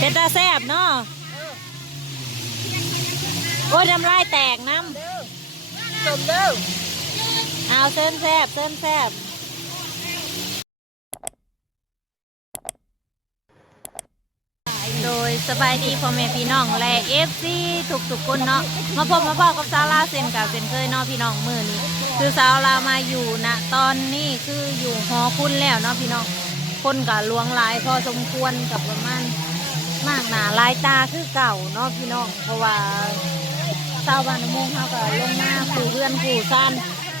เป็นตาแซบเนาะโอ้ยน้ำลายแตกน้สมเด้อำเอาเส้นแซบเส้นแซบโดยสบายดีพ่อแม่พี่น้องและเอฟซีทุกทุกๆคนเนาะมาพบมาบอกกับสาวลาวเซนกับเซนเคยเนาะพี่น้องมือนี้คือสาวลาวมาอยู่ณตอนนี้คืออยู่หอคุณแล้วเนาะพี่น้องคนกับลวงหลายพอสมควรกับประมาณ มากหนาลายตาคือเก่าเนาะพี่น้อง เพราะว่าชาวบ้านมุงเขาก็ลงมาผู้เพื่อนผู้ซัน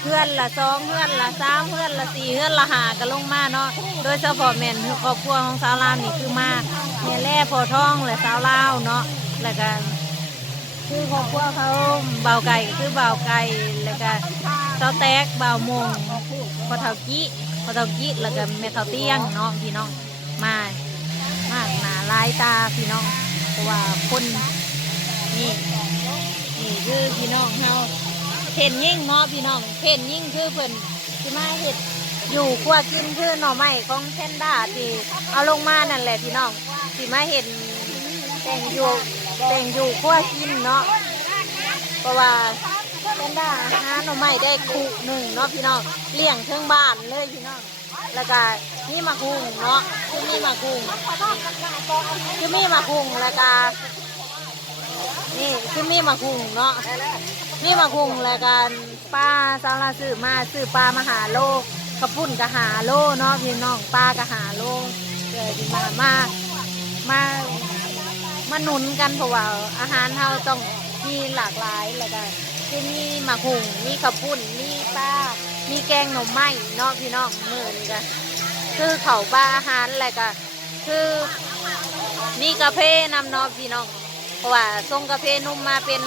เพื่อนละสองเพื่อนละสามเพื่อนละสี่เพื่อนละหาก็ลงมาเนาะโดยเฉพาะแม่นครอบครัวของสาวลาวนี่คือมาแม่แร่พอท้องและสาวลาวเนาะแล้วก็คือครอบครัวเขาเบาไก่ก็คือเบาไก่แล้วก็เจ้าแตกเบามงพอเท่ากี้พอเท่ากี้แล้วก็แม่เท่าเตี้ยงเนาะพี่น้องมา ลายตาพี่น้อง เพราะว่าคนนี่นี่คือพี่น้องเฮาเพ่นยิ่งเนาะพี่น้องเพ่นยิ่งคือเพิ่นที่มาเห็ดอยู่ครัวกินคือหน่อไม้ของแพนด้าที่เอาลงมานั่นแหละพี่น้องที่มาเห็นแต่งอยู่แต่งอยู่ครัวกินเนาะเพราะว่าแพนด้าหาหน่อไม้ได้คู่หนึ่งเนาะพี่น้องเลี้ยงเทิงบ้านเลยพี่น้องแล้วก็นี่มาคุงเนาะ คือมีมาคุงคือมีมาคุงแล้วก็นี่คือมีมาคุงเนาะมีมาคุงแล้วกันป้าซาลาซื้อมาซื้อปลามาหาโลกระปุ่นกะหาโลเนาะพี่น้องปลากะหาโลเดี๋ยวจะมามามามาหนุนกันเพราะว่าอาหารเราต้องมีหลากหลายแล้วก็คือมีมาคุงมีกระปุ่นมีปลามีแกงหน่อไม้เนาะพี่น้องมือนี่ก็ คือเขาวปลาอาหารอะไรก็คือมีกาแฟนำเนาะพี่น้องเพราะว่าส่งกาแฟนุ่มมาเป็น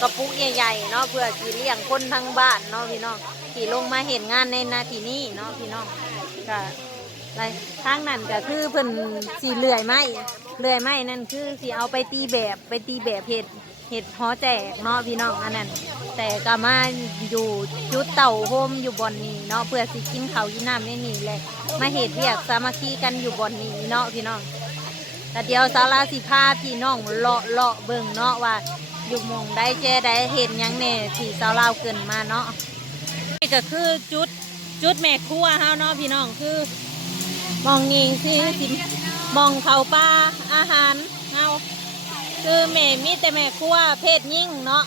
กระปุกใหญ่ๆเนาะเพื่อที่เลี้ยงคนทั้งบ้านเนาะพี่น้องที่ลงมาเห็นงานในนาทีนี้เนาะพี่น้องก็อะไรทางนั้นก็คือเพิ่นสีเลื่อยไหม เลื่อยไม้นั่นคือสีเอาไปตีแบบไปตีแบบเห็ดเห็ดหอแจกเนาะพี่น้องอันนั้น แต่ก็มาอยู่จุดเต่าโฮมอยู่บอนนี้เนาะเพื่อสิกินเขาวกินน้ำในนี่แหละมาเหตุเรียกสามัคคีกันอยู่บอนนี้เนาะพี่น้องแต่เดี๋ยวสาราสิพาพี่น้องเลาะเลาะเบิ่งเนาะว่าอยู่หมองได้แจได้เห็นหยังแน่ที่สาวลาวเกินมาเนาะนี่ก็คือจุดจุดแม่ครัวเฮาเนาะพี่น้องคือมองนี่ที่สิ มองเขาปลาอาหารเฮาคือแม่มีแต่แม่ครัวเพศยิ่งเนาะ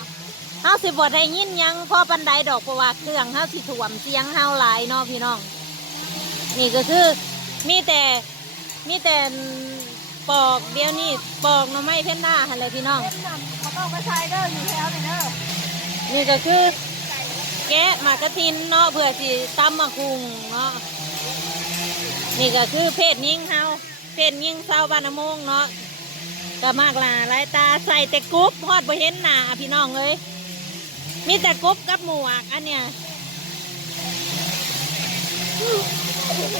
เฮาสิบ่ได้ยินหยังพอปันไดดอกเพราะว่าเครื่องเฮาสิถ่วมเสียงเฮาหลายเนาะพี่น้อง นี่ก็คือมีแต่มีแต่ปอกเดียวนี่ปอกหน่อไม้เพ่นหน้าหันเลยพี่น้องเขาต้องกระชายเด้ออยู่แถวนี่เด้อนี่ก็คือแกะหมากกระทินเนาะเพื่อสิตำมะคุงเนาะนี่ก็คือเพศยิ่งเฮา เพศยิ่งเศร้าบ้านนำมงเนาะก็มากลาหลายตาใส่แต่กรุ๊ปพอดบ่เห็นหน้าพี่น้องเลยมีแต่กุ๊บกับหมวกอันเนี้ย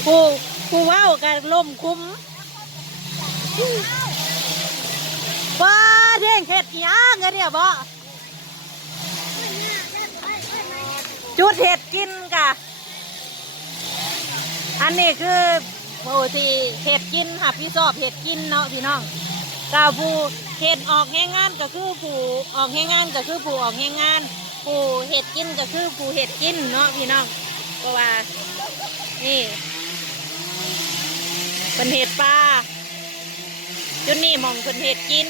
ผู้ผู้ว้ากับลมคุ้มว้าเด้งเห็ดหยางอันเนี่ยบ่จุดเห็ดกินกะ อันนี้คือ โอ้ที่เห็ดกินค่ะพี่ชอบเห็ดกินเนาะพี่น้องกาผู้เห็ดออกแง่งงานก็คือผู้ออกแง่งงานก็คือผู้ออกแง่งงานผู้เห็ดกินก็คือผู้เห็ดกินเนาะพี่น้องก็ว่านี่เป็นเห็ดปลาจุดนี้มองเป็นเห็ดกิน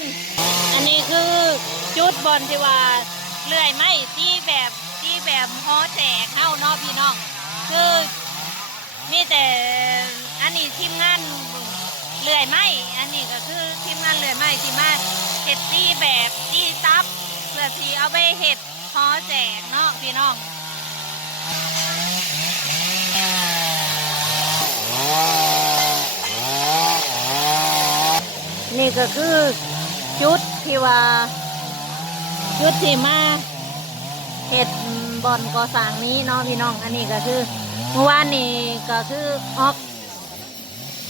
อันนี้คือจุดบอลที่ว่าเลื่อยไม้ที่แบบที่แบบฮอแจกเข้าเนาะพี่น้องคือมีแต่ ทีมงานเลื่อยไม้อันนี้ก็คือทีมงานเลื่อยไม้ที่มาเห็ดที่แบบที่ซับเพื่อที่เอาไปเห็ดฮอแจกเนาะพี่น้องนี่ก็คือจุดที่ว่า จุดที่มาเห็ดบอนก่อสร้างนี้เนาะพี่น้อง อันนี้ก็คือเมื่อวานนี้ก็คือออก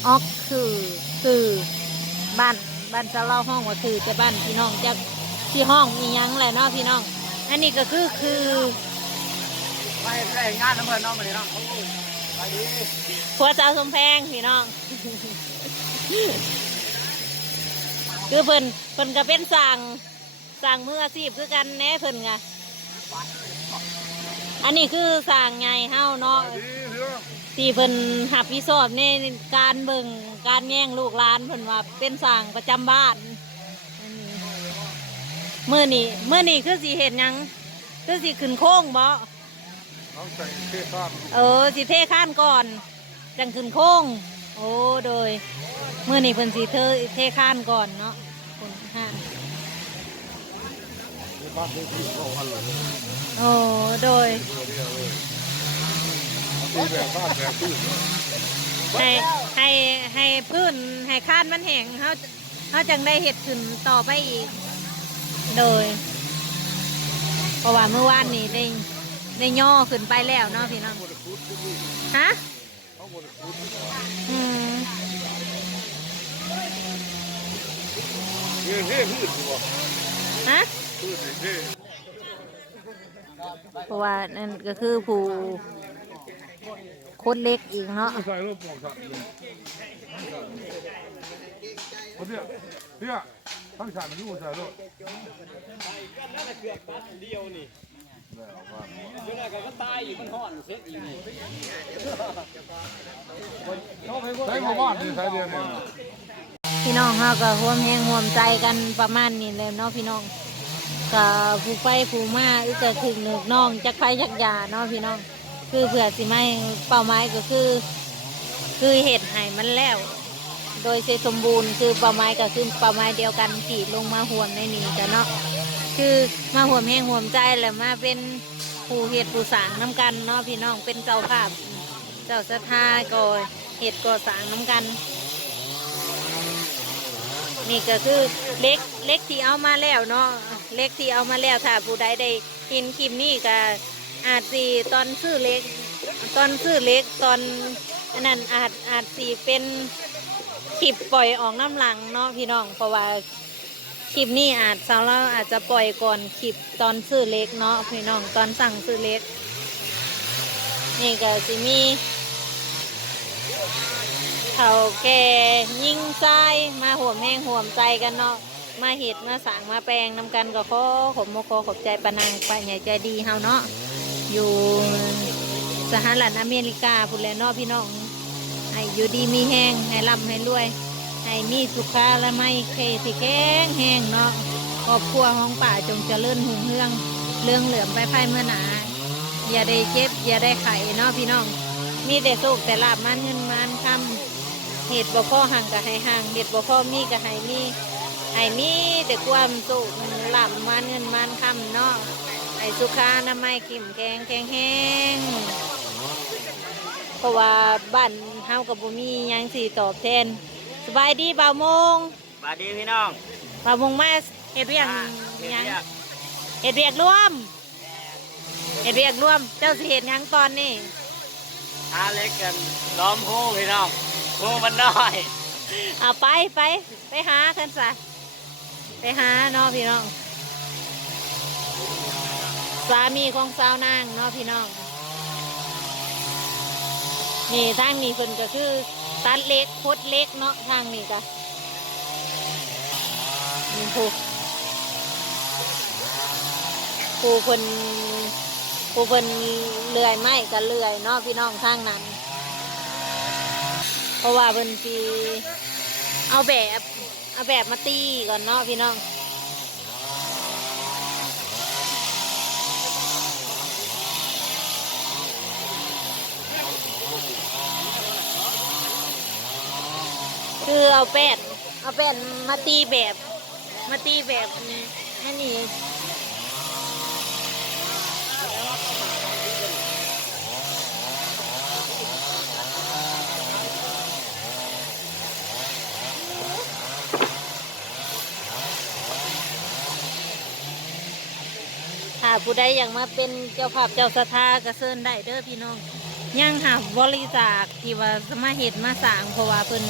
ออกคือคือบ้านบ้านจะเล่าห้องว่าคือแต่บ้านพี่น้องจะที่ห้องมีหยังแหละเนาะพี่น้อง อันนี้ก็คือคือไปได้งานน้ำเพิ่นเนาะมื้อนี้เนาะโอ้ยไปดีผัวสาวสมแพงพี่น้อง คือเพิ่นเพิ่นก็เป็นสั่งสั่งมืออาชีพคือกันแหน่เพิ่นไง อันนี้คือสั่งไงเฮาเนาะดีเพื่อที่เพิ่นหับผิดชอบในการเบิ่งการแย่งลูกหลานเพิ่นว่าเป็นสั่งประจำบ้านอันนี้มื้อนี้มื้อนี้คือสิเห็นหยังคือสิขึ้นโค้งบ่เขาใส่เสื้อข้ามเออสิเทข้านก่อน จังขึ้นโค้ง โอ้โดยมื้อนี้เพิ่นสิเทเทข้านก่อนเนาะคนห้า ที่ บ้านที่ที่เขาหันหลังโอ้โดยตีแบบบ้านแบบตู้ให้ให้ให้พื้นให้ข้านมันแห้งเฮาเฮาจังได้เฮ็ดขึ้นต่อไปอีก โดยเพราะว่าเมื่อวานนี้ได้ได้ย่อขึ้นไปแล้วเนาะพี่น้องฮะอืมเท่เท่พืชฮะ เพราะว่านั่นก็คือผู้โคตรเล็กอีกเนาะใส่รูปปอกสัตว์เลยเดี๋ยเนี่ยทั้งสามมันอยู่ใส่รูปใช้ของบ้านที่ใช้เรียนเนี่ยพี่น้องเขาก็ร่วมแหงร่วมใจกันประมาณนี้เลยเนาะพี่น้อง ก็ผู้ไปผู้มาอึกระถึงหนึกน้องจักไฟจักยาเนาะพี่น้อง คือเผื่อสิไม่เป้าหมายก็คือ คือเห็ดให้มันแล้ว โดยเสร็จสมบูรณ์คือเป้าหมายก็คือเป้าหมายเดียวกันที่ลงมาห่วมในนี้กันเนาะคือมาห่วมแห้งห่วมใจแหละมาเป็นผู้เห็ดผู้สางน้กันเนาะพี่น้องเป็นเจ้าภาพ เจ้าสถาก็เห็ดก็สางน้กันนี่ก็คือเล็กเล็กที่เอามาแล้วเนาะ เล็กที่เอามาแล้วถ้าผู้ใดได้เห็นคลิปนี้ก็อาจสีตอนซื้อเล็ก ตอนซื้อเล็กตอนอันนั้นอาจอาจสีเป็นคลิปปล่อยออกน้ำหลังเนาะพี่น้องเพราะว่าคลิปนี้อาจสาวเราอาจจะปล่อยก่อนคลิปตอนซื้อเล็กเนาะพี่น้องตอนสั่งซื้อเล็ก นี่ก็สิมีเขาแก่ยิ่งใจมาห่วมแห้งห่วมใจกันเนาะ มาเห็ดมาสางมาแปลงนำกันก็ขอขมโมขอขอบใจปานางป้าใหญ่ใจดีเฮาเนาะอยู่สหรัฐอเมริกาพุ่นแหละเนาะพี่น้องให้อยู่ดีมีแห้งให้ร่ำให้รวยให้มีสุขาและไม่เคที่แข็งแห้งเนาะครอบครัวของป่าจงเจริญหุ่งเรืองเรื่องเหลือมไปไพ่เมื่อหนาอย่าได้เจ็บ อย่าได้ไข่เนาะพี่น้อง มีแต่สุขแต่ลาบมันเงินมันคำเหตุบ่พ่อห่างกับให้ห่างเหตุบ่พ่อมีกับให้มี ให้มีแต่ความสุขหลับมันเงินมันคำเนาะให้สุขานามัยขิมแกงแกงแห้งเพราะว่าบ้านเฮากับบ่มีหยังสิตอบแทนสบายดีบ่าวโมงสวัสดีพี่น้องบ่าวโมงมาเฮ็ดเวียงอ่าเฮ็ดหยังเวียกเฮ็ดเวียกร่วมเฮ็ดเวียกร่วม เจ้าสิเฮ็ดหยังตอนนี้หาเล็กกันล้อมหูพี่น้องหูมันน้อย เอาไปไปไปหากันซะ ไปหาเนาะพี่น้อง สามีของสาวนางเนาะพี่น้อง นี่ทางนี้เพิ่นก็คือตัดเล็กโคดเล็กเนาะทางนี้ก็นี่ผู้ผู้เพิ่นผู้เพิ่นเลื่อยไม้ก็เลื่อยเนาะพี่น้องทางนั้น เพราะว่าเพิ่นสิเอาแบบ เอาแบบมาตีก่อนเนาะพี่น้องคือเอาแป้นเอาแป้นมาตีแบบ มาตีแบบนั่นนี่ถ้า ผู้ใดอยากมาเป็นเจ้าภาพเจ้าสถากระเซินได้เด้อพี่น้องยังหาบริจาคที่ว่าสมาเห็ดมาสร้างเพราะว่าเพิ่น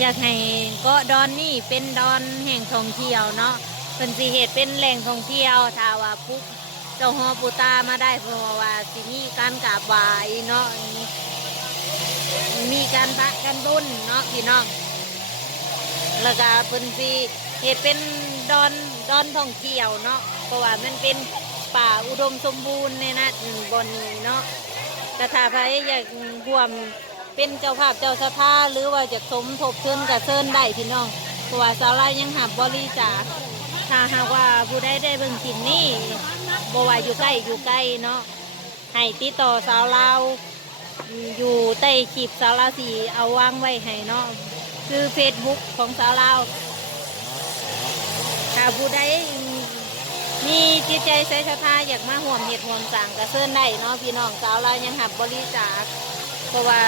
อยากให้เก็ดอนนี่เป็นดอนแห่งท่องเที่ยวเนาะเพิ่นสิเห็ดเป็นแหล่งท่องเที่ยวถ้าว่าปุ๊บเจ้าฮอปูตามาได้เพราะว่าสิมีการกราบไหว้เนาะมีการพระกันบุญเนาะพี่น้องแล้วก็เพิ่นสิเห็ดเป็นดอนดอนท่องเที่ยวเนาะเพราะว่ามันเป็น ป่าอุดมสมบูรณ์ในนะบนนี้เนาะกระถาพายอยากร่วมเป็นเจ้าภาพเจ้าสถาหรือว่าจะสมทบทุนกับเซินได้พี่น้องเพราะว่าสาวไลยังหับบริจาคถ้าหากว่าผู้ใดได้เบิ่งคลิปนี้บว่าอยู่ใกล้อยู่ใกล้เนาะให้ติดต่อสาวลาวอยู่ใต้คลิปสาวลาวสีเอาวางไว้ให้เนาะคือ Facebook ของสาวลาวถ้าผู้ใด มีจิตใจใส่ศรัทธาอยากมาห่วมเหตุห่วมสั่งกระเซินได้เนาะพี่น้องสาวเรายังหับบริจาคเพราะว่า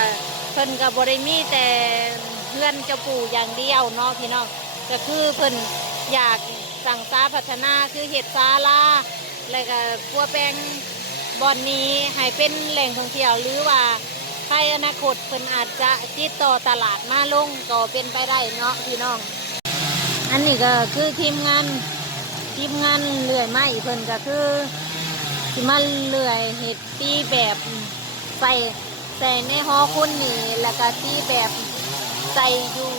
เพิ่นกับบริมีแต่เพื่อนเจ้าปู่อย่างเดียวเนาะพี่น้องก็คือเพิ่นอยากสั่งสาพัฒนาคือเห็ดซาลาแล้วก็พัวแปงบอนนี้ให้เป็นแหล่งท่องเที่ยวหรือว่าภายอนาคตเพิ่นอาจจะติดต่อตลาดมาลงก็เป็นไปได้เนาะพี่น้อง อันนี้ก็คือทีมงาน ทีมงานเลื่อยไม้เพิ่นก็คือที่มาเลื่อยเห็ดตีแบบใส่ใส่ในหอคุณนี่แล้วก็ตีแบบใส่อยู่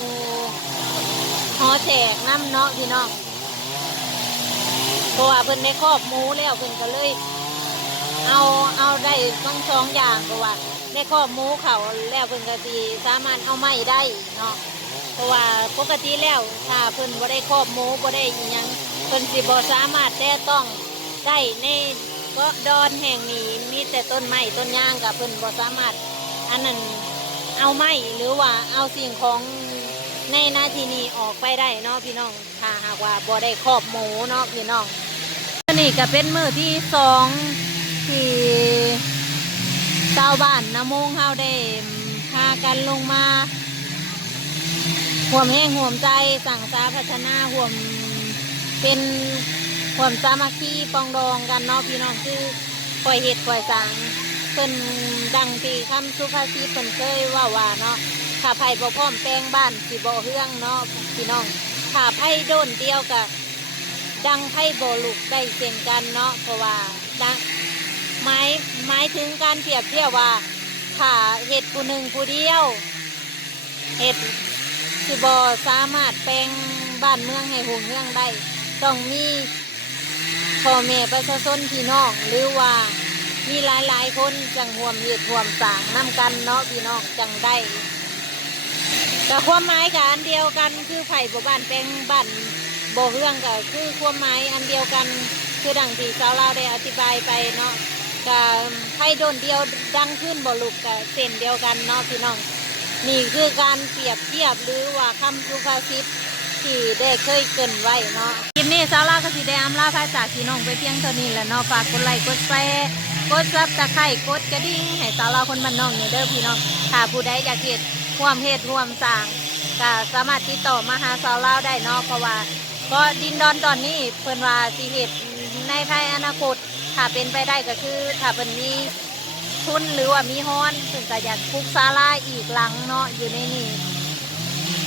หอแจกน้ำเนาะพี่น้องเพราะว่าเพิ่นได้ครอบหมูแล้วเพิ่นก็เลย เอาเอาได้ต้องสองอย่างเพราะว่าได้ครอบหมูเขาแล้วเพิ่นก็สิสามารถเอาไม้ได้เนาะเพราะว่าปกติแล้วถ้าเพิ่นบ่ได้ครอบหมูบ่ได้อิหยัง พิ่นสิบ่สามารถแต่ต้องได้ในก็ดอนแห่งนี้มีแต่ต้นไม้ต้นยางกับเพิ่นบ่สามารถอันนั้นเอาไม้หรือว่าเอาสิ่งของในหน้าที่นี้ออกไปได้เนาะพี่น้องถ้าหากว่าบ่ได้ครอบหมูเนาะพี่น้องนนี้ก็เป็นมือที่สองที่ชาวบ้านนาโมงเฮาได้พากันลงมาห่วมแห้งห่วมใจสั่งสาพัฒนาห่วม เป็นห่วมสามัคคีปองดองกันเนาะพี่น้องคือปล่อยเหตุปล่อยสังเพิ่นดังตีคำสุภาษิตเพิ่นเคยว่าว่าเนาะถ้าไผ่บ่พร้อมแปลงบ้านสิบ่เฮืองเนาะพี่น้องถ้าไผ่โดนเดียวกับดังไผ่บ่ลุกได้เช่นกันเนาะเพราะว่าดังหมายหมายถึงการเปรียบเทียบว่าถ้าเหตุผู้หนึ่งผู้เดียวเหตุสิบอสามารถแปลงบ้านเมืองให้หุ่งเมืองได้ ต้องมีพ่อแม่ประชาชนพี่น้องหรือว่ามีหลายๆคนจังห่วมเหตุห่วมสางน้ำกันเนาะพี่น้องจังได้แต่ความหมายกับอันเดียวกันคือไผ่บบ้านแปลงบ้านบ่เฮืองก็คือความหมายอันเดียวกันคือดังที่สาวเราได้อธิบายไปเนาะกับไผ่โดนเดียวดังขึ้นบ่ลุกกับเส้นเดียวกันเนาะพี่น้องนี่คือการเปรียบเทียบหรือว่าคำสุภาษิต ที่ได้เคยเกินไว้เนาะคลิปนี้สาวลาก็สิได้อำลาพายจากพี่น้องไปเพียงเท่านี้แหละเนาะฝากกดไลค์กดแชร์กดซับตะไคร่กดกระดิ่งให้สาวลาคนบ้านน้องเนี่ยเด้อพี่น้องถ้าผู้ใดอยากเห็ดร่วมเฮ็ดร่วมสร้างก็สามารถติดต่อมาหาสาวลาได้เนาะเพราะว่าก็ดินดอนตอนนี้เพิ่นว่าสิเฮ็ดในภายอนาคตถ้าเป็นไปได้ก็คือถ้าเพิ่นมีทุนหรือว่ามีฮ้อนถึงก็อยากปลูกศาลาอีกหลังเนาะอยู่ในนี่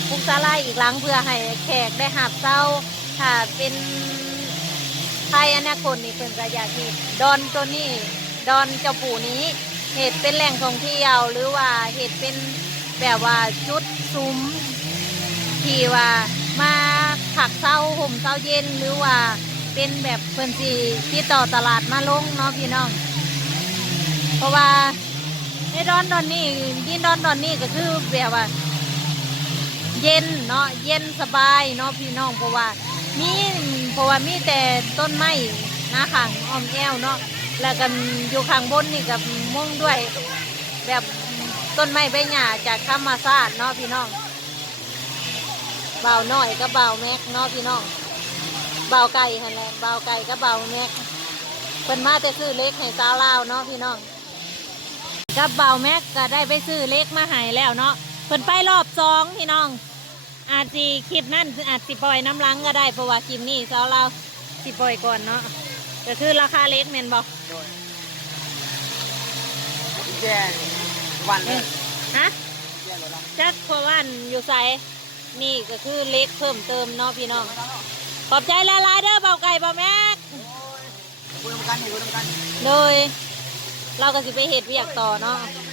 ปลูกศาลาอีกหลังเพื่อให้แขกได้หับเศร้าถ้าเป็นภายอนาคตนี่เพิ่นก็อยากเห็ดดอนตัวนี้ดอนเจ้าปู่นี้เห็ดเป็นแหล่งท่องเที่ยวหรือว่าเห็ดเป็นแบบว่าจุดซุ้มที่ว่ามาผักเศร้าห่มเศร้าเย็นหรือว่าเป็นแบบเพิ่นสีที่ต่อตลาดมาลงเนาะพี่น้อง เพราะว่าในดอนตอนนี้ดินดอนตอนนี้ก็คือแบบว่า เย็นเนาะเย็นสบายเนาะพี่น้องเพราะว่ามีเพราะว่ามีแต่ต้นไม้น้าขังอ้อมแอวเนาะแล้วกันอยู่ข้างบนนี่กับมุ่งด้วย แบบต้นไม้ใบหญ้าจากธรรมชาติเนาะพี่น้องเบาหน่อยก็เบาแม็กเนาะพี่น้องเบาไก่หันแหละเบาไก่ก็เบาแม็กเป็นมาแต่ซื้อเล็กให้สาวลาวเนาะพี่น้องกับเบาแม็กก็ได้ไปซื้อเล็กมาให้แล้วเนาะเพิ่นไปรอบสองพี่น้อง อาจสิคลิปนั่นอาจสิปล่อยน้ำลังก็ได้เพราะว่าคลิปนี้สาวลาวสิปล่อยก่อนเนาะก็คือราคาเล็กเมนบอกโดยแย่วันเลยฮะแย่เลยเนาะจักเพราะว่าอยู่ใสนี่ก็คือเล็กเพิ่มเติมเนาะพี่น้องขอบใจละลายๆเด้อเบาไก่เบาแม็กคุยกันอยู่คุยกันโดยเราก็สิไปเห็ดเวียกต่อเนาะโ